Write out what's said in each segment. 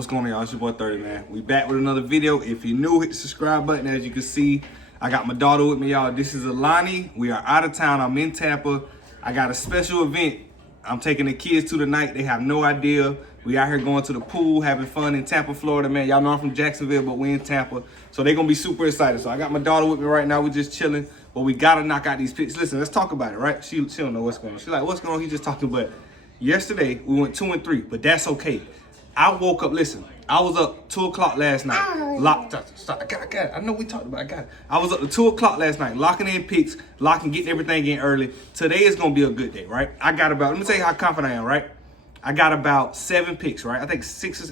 What's going on, y'all? It's your boy 30, man. We back with another video. If you're new, hit the subscribe button. As you can see, I got my daughter with me, y'all. This is Alani. We are out of town. I'm in Tampa. I got a special event I'm taking the kids to tonight. They have no idea. We out here going to the pool, having fun in Tampa, Florida, man. Y'all know I'm from Jacksonville, but we in Tampa. So they're going to be super excited. So I got my daughter with me right now. We're just chilling. But we got to knock out these picks. Listen, let's talk about it, right? She don't know what's going on. She's like, what's going on? He's just talking. But yesterday, we went 2-3. But that's okay. I woke up, listen, I was up 2 o'clock last night. Stop. I got it. I know we talked about it. I got it. I was up to 2 o'clock last night, locking in picks, getting everything in early. Today is going to be a good day, right? I got about, let me tell you how confident I am, right? I got about 7 picks, right? I think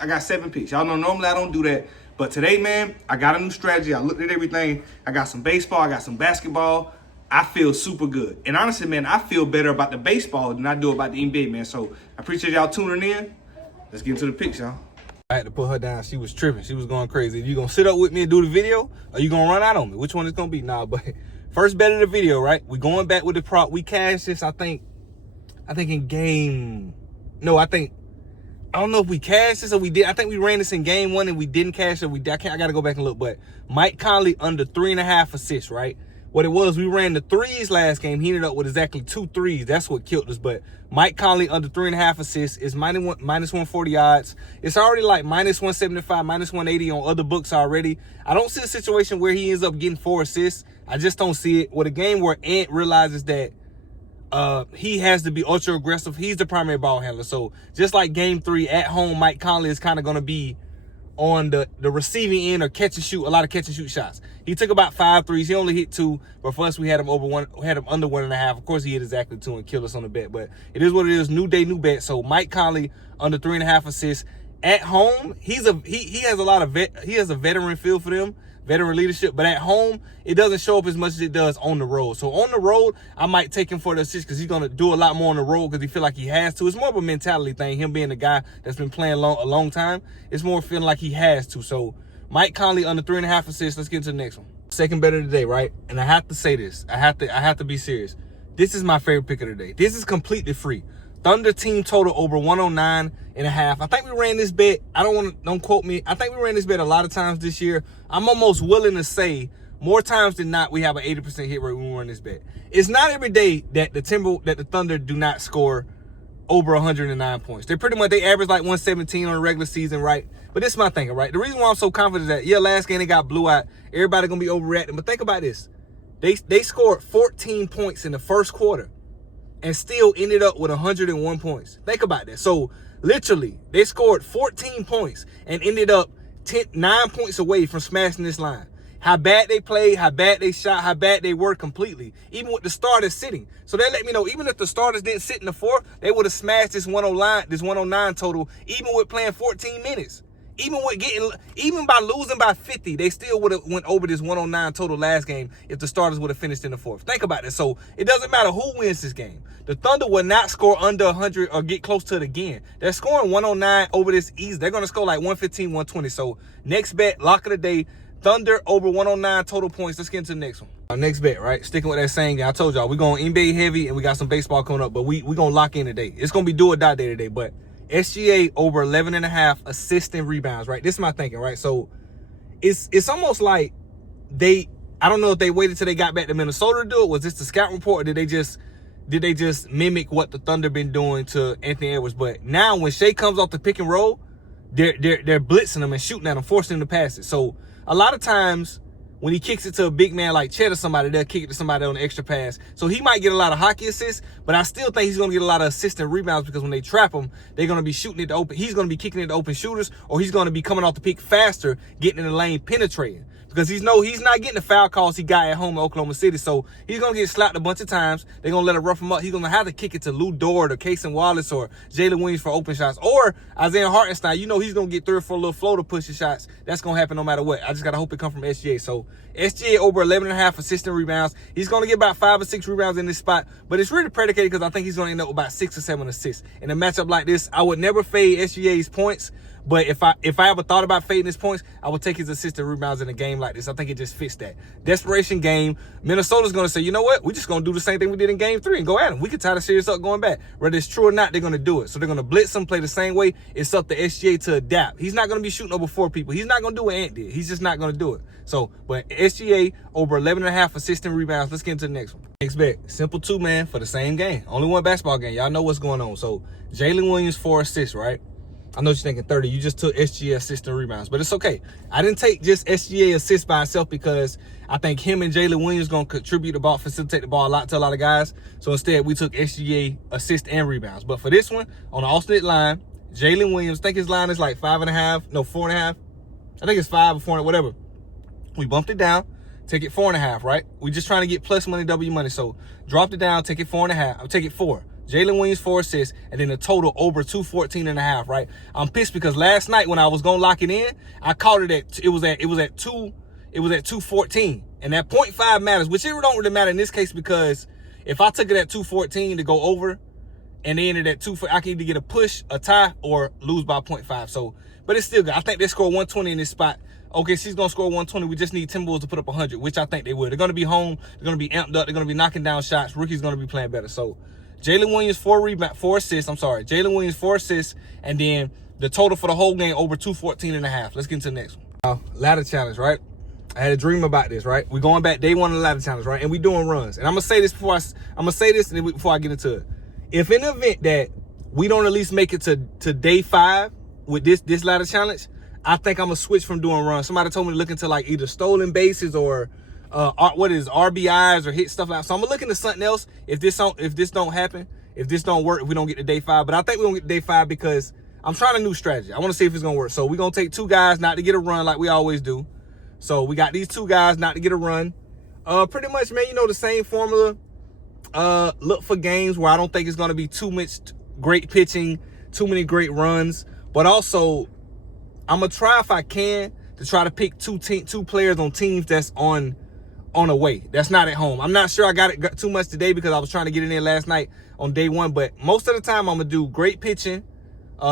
I got 7 picks. Y'all know normally I don't do that. But today, man, I got a new strategy. I looked at everything. I got some baseball. I got some basketball. I feel super good. And honestly, man, I feel better about the baseball than I do about the NBA, man. So I appreciate y'all tuning in. Let's get into the picks, y'all. I had to put her down. She was tripping. She was going crazy. You gonna sit up with me and do the video, or you gonna run out on me? Which one is gonna be? Nah, but first bet of the video, right? We going back with the prop. We cashed this, I think in game. No, I don't know if we cashed this or we did. I think we ran this in game 1 and we didn't cash it. I gotta go back and look. But Mike Conley under 3.5 assists, right? What it was, we ran the threes last game. He ended up with exactly 2 threes. That's what killed us. But Mike Conley under 3.5 assists is minus 140 odds. It's already like minus 175, minus 180 on other books already. I don't see a situation where he ends up getting 4 assists. I just don't see it. With a game where Ant realizes that he has to be ultra aggressive. He's the primary ball handler. So just like game 3 at home, Mike Conley is kind of going to be on the receiving end or catch and shoot, a lot of catch and shoot shots. He took about 5 threes. He only hit 2, but for us, we had him under 1.5. Of course, he hit exactly 2 and killed us on the bet, but it is what it is. New day, new bet. So Mike Conley under 3.5 assists at home. He has a veteran feel for them, veteran leadership, but at home, it doesn't show up as much as it does on the road. So on the road, I might take him for the assist because he's going to do a lot more on the road because he feel like he has to. It's more of a mentality thing, him being a guy that's been playing a long time. It's more feeling like he has to. So Mike Conley under 3.5 assists. Let's get to the next one. Second bet of the day, right? And I have to say this. I have to be serious. This is my favorite pick of the day. This is completely free. Thunder team total over 109.5. I think we ran this bet. Don't quote me. I think we ran this bet a lot of times this year. I'm almost willing to say more times than not we have an 80% hit rate when we run this bet. It's not every day that the Thunder do not score over 109 points. They average like 117 on the regular season, right? But this is my thinking, right? The reason why I'm so confident is that, last game they got blew out. Everybody gonna be overreacting. But think about this. They scored 14 points in the first quarter and still ended up with 101 points. Think about that. So literally, they scored 14 points and ended up 9 points away from smashing this line. How bad they played, how bad they shot, how bad they were completely, even with the starters sitting. So that let me know, even if the starters didn't sit in the fourth, they would have smashed this 109 total, even with playing 14 minutes. Even by losing by 50, they still would have went over this 109 total last game if the starters would have finished in the fourth. Think about it. So it doesn't matter who wins this game. The Thunder will not score under 100 or get close to it again. They're scoring 109 over this easy. They're going to score like 115, 120. So next bet, lock of the day, Thunder over 109 total points. Let's get into the next one. Our next bet, right? Sticking with that same game. I told y'all, we're going NBA heavy and we got some baseball coming up, but we're going to lock in today. It's going to be do or die day today, but SGA over 11.5 assists and rebounds, right? This is my thinking, right? So it's almost like I don't know if they waited till they got back to Minnesota to do it. Was this the scout report, or did they just mimic what the Thunder been doing to Anthony Edwards? But now when Shea comes off the pick and roll, they're blitzing him and shooting at him, forcing him to pass it. So a lot of times when he kicks it to a big man like Chet or somebody, they'll kick it to somebody on the extra pass. So he might get a lot of hockey assists, but I still think he's going to get a lot of assists and rebounds because when they trap him, they're going to be shooting it to open. He's going to be kicking it to open shooters, or he's going to be coming off the pick faster, getting in the lane, penetrating. Because he's not getting the foul calls he got at home in Oklahoma City. So he's going to get slapped a bunch of times. They're going to let him rough him up. He's going to have to kick it to Lou Dort or Casey Wallace or Jalen Williams for open shots. Or Isaiah Hartenstein. You know he's going to get 3 or 4 little floater pusher shots. That's going to happen no matter what. I just got to hope it come from SGA. So SGA over 11.5 assists and rebounds. He's going to get about 5 or 6 rebounds in this spot. But it's really predicated because I think he's going to end up with about 6 or 7 assists. In a matchup like this, I would never fade SGA's points. But if I ever thought about fading his points, I would take his assist and rebounds in a game like this. I think it just fits that. Desperation game. Minnesota's going to say, you know what? We're just going to do the same thing we did in game 3 and go at him. We could tie the series up going back. Whether it's true or not, they're going to do it. So they're going to blitz him, play the same way. It's up to SGA to adapt. He's not going to be shooting over 4 people. He's not going to do what Ant did. He's just not going to do it. So, but SGA over 11.5 assists and rebounds. Let's get into the next one. Next bet. Simple 2-man for the same game. Only one basketball game. Y'all know what's going on. So, Jalen Williams 4 assists, right? I know you're thinking 30. You just took SGA assists and rebounds, but it's okay. I didn't take just SGA assists by itself because I think him and Jalen Williams going to contribute the ball, facilitate the ball a lot to a lot of guys. So instead, we took SGA assists and rebounds. But for this one, on the alternate line, Jalen Williams, I think his line is like 5.5, no, 4.5. I think it's 5 or 4, whatever. We bumped it down, take it 4.5, right? We just trying to get plus money, W money. So dropped it down, take it 4.5. I'll take it 4. Jalen Williams 4 assists, and then a total over 214.5, right? I'm pissed because last night when I was gonna lock it in, I caught it at it was at 214, and that 0.5 matters, which it don't really matter in this case because if I took it at 214 to go over, and they ended at 2, I can either get a push, a tie, or lose by 0.5. So, but it's still good. I think they score 120 in this spot. Okay, she's gonna score 120. We just need Timberwolves to put up 100, which I think they will. They're gonna be home. They're gonna be amped up. They're gonna be knocking down shots. Rookie's gonna be playing better. So. Jalen Williams 4 assists. Jalen Williams 4 assists, and then the total for the whole game over 214.5. Let's get into the next one. Ladder challenge, right? I had a dream about this, right? We're going back day 1 of the ladder challenge, right? And we doing runs. And I'm gonna say this before I get into it. If in the event that we don't at least make it to day 5 with this ladder challenge, I think I'm gonna switch from doing runs. Somebody told me to look into like either stolen bases or RBIs or hit stuff like that. So I'm gonna look into something else if this don't happen, if this don't work, if we don't get to day 5. But I think we're gonna get to day 5 because I'm trying a new strategy. I want to see if it's gonna work. So we're gonna take 2 guys not to get a run like we always do. So we got these 2 guys not to get a run. Pretty much, man, you know the same formula. Look for games where I don't think it's gonna be too much great pitching, too many great runs. But also, I'm gonna try if I can to try to pick 2 players on teams that's on away. That's not at home. I'm not sure I got it too much today because I was trying to get in there last night on day 1. But most of the time, I'm going to do great pitching,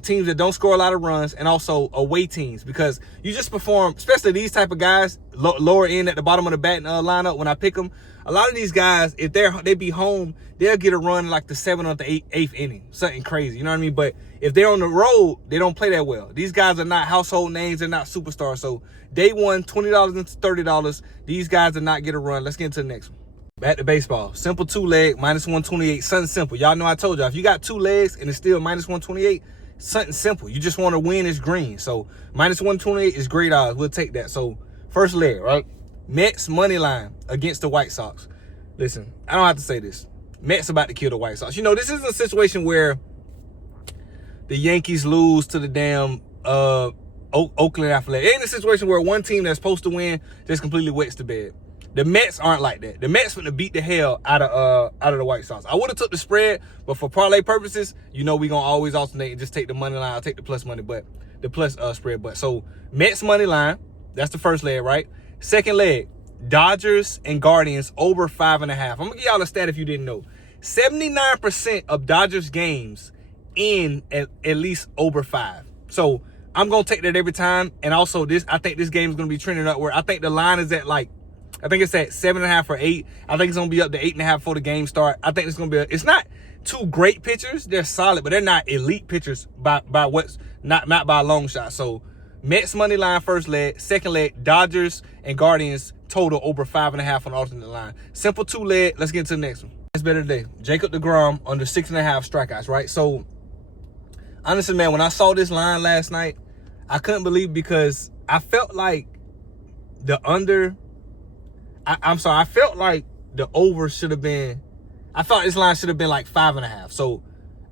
teams that don't score a lot of runs, and also away teams because you just perform, especially these type of guys, lower end at the bottom of the batting lineup when I pick them. A lot of these guys, if they be home, they'll get a run like the 7th or the 8th inning. Something crazy, you know what I mean? But if they're on the road, they don't play that well. These guys are not household names. They're not superstars. So day 1, $20 and $30. These guys did not get a run. Let's get into the next one. Back to baseball. Simple 2-leg, minus 128. Something simple. Y'all know I told y'all, if you got 2 legs and it's still minus 128, something simple. You just want to win is green. So minus 128 is great odds. We'll take that. So first leg, right? Mets money line against the White Sox. Listen, I don't have to say this. Mets about to kill the White Sox. You know, this isn't a situation where the Yankees lose to the damn Oakland Athletics. It ain't a situation where one team that's supposed to win just completely wets the bed. The Mets aren't like that. The Mets finna beat the hell out of the White Sox. I would have took the spread, but for parlay purposes, you know we gonna always alternate and just take the money line. I'll take the plus money, but the plus spread. But so Mets money line, that's the first leg, right? Second leg, Dodgers and Guardians over 5.5. I'm gonna give y'all a stat if you didn't know. 79% of Dodgers games in at least over 5. So I'm gonna take that every time. And also I think this game is gonna be trending upward. I think the line is at like, I think it's at 7.5 or 8. I think it's gonna be up to 8.5 before the game start. I think it's gonna be it's not 2 great pitchers. They're solid, but they're not elite pitchers by what's not by a long shot. So Mets money line first leg, second leg, Dodgers and Guardians total over 5.5 on the alternate line. Simple 2 leg. Let's get into the next one. It's better today. Jacob deGrom under 6.5 strikeouts, right? So honestly, man, when I saw this line last night, I couldn't believe because I felt like the under. I felt like the over should have been. I thought this line should have been like 5.5. So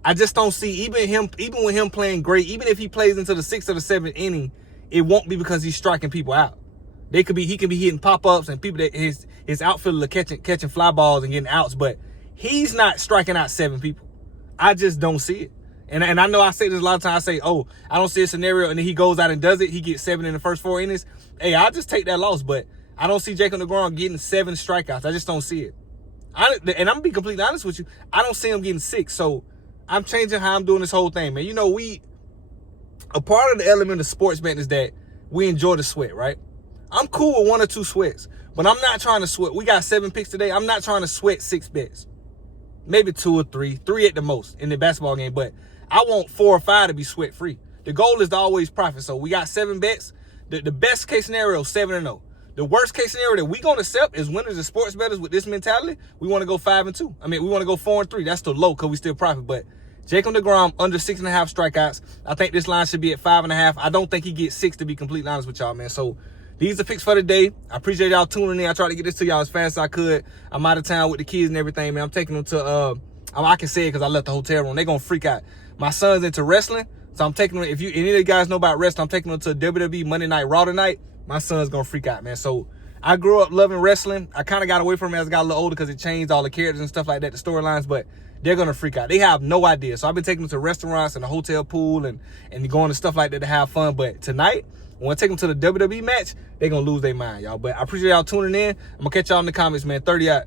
I just don't see even with him playing great, even if he plays into the 6th or the 7th inning, it won't be because he's striking people out. He can be hitting pop-ups and people that his outfielder catching fly balls and getting outs, but he's not striking out 7 people. I just don't see it. And I know I say this a lot of times. I say, oh, I don't see a scenario, and then he goes out and does it. He gets 7 in the first 4 innings. Hey, I'll just take that loss, but I don't see Jacob deGrom getting 7 strikeouts. I just don't see it. And I'm going to be completely honest with you. I don't see him getting 6. So I'm changing how I'm doing this whole thing, man. You know, a part of the element of sports betting is that we enjoy the sweat, right? I'm cool with 1 or 2 sweats, but I'm not trying to sweat. We got 7 picks today. I'm not trying to sweat 6 bets. Maybe 2 or 3 at the most in the basketball game, but I want 4 or 5 to be sweat free. The goal is to always profit. So we got 7 bets. The best case scenario is 7-0. The worst case scenario that we gonna accept is winners and sports bettors with this mentality. We want to go 5-2. I mean, we want to go 4-3. That's still low because we still profit. But Jacob deGrom under 6.5 strikeouts. I think this line should be at 5.5. I don't think he gets 6, to be completely honest with y'all, man. So these are picks for the day. I appreciate y'all tuning in. I tried to get this to y'all as fast as I could. I'm out of town with the kids and everything, man. I'm taking them to I can say it because I left the hotel room. They're gonna freak out. My son's into wrestling, so I'm taking them. If any of you guys know about wrestling, I'm taking them to WWE Monday Night Raw tonight. My son's gonna freak out, man. So I grew up loving wrestling. I kind of got away from it as I got a little older because it changed all the characters and stuff like that, the storylines, but they're going to freak out. They have no idea. So I've been taking them to restaurants and the hotel pool and going to stuff like that to have fun. But tonight, when I take them to the WWE match, they're going to lose their mind, y'all. But I appreciate y'all tuning in. I'm going to catch y'all in the comments, man. 30 out.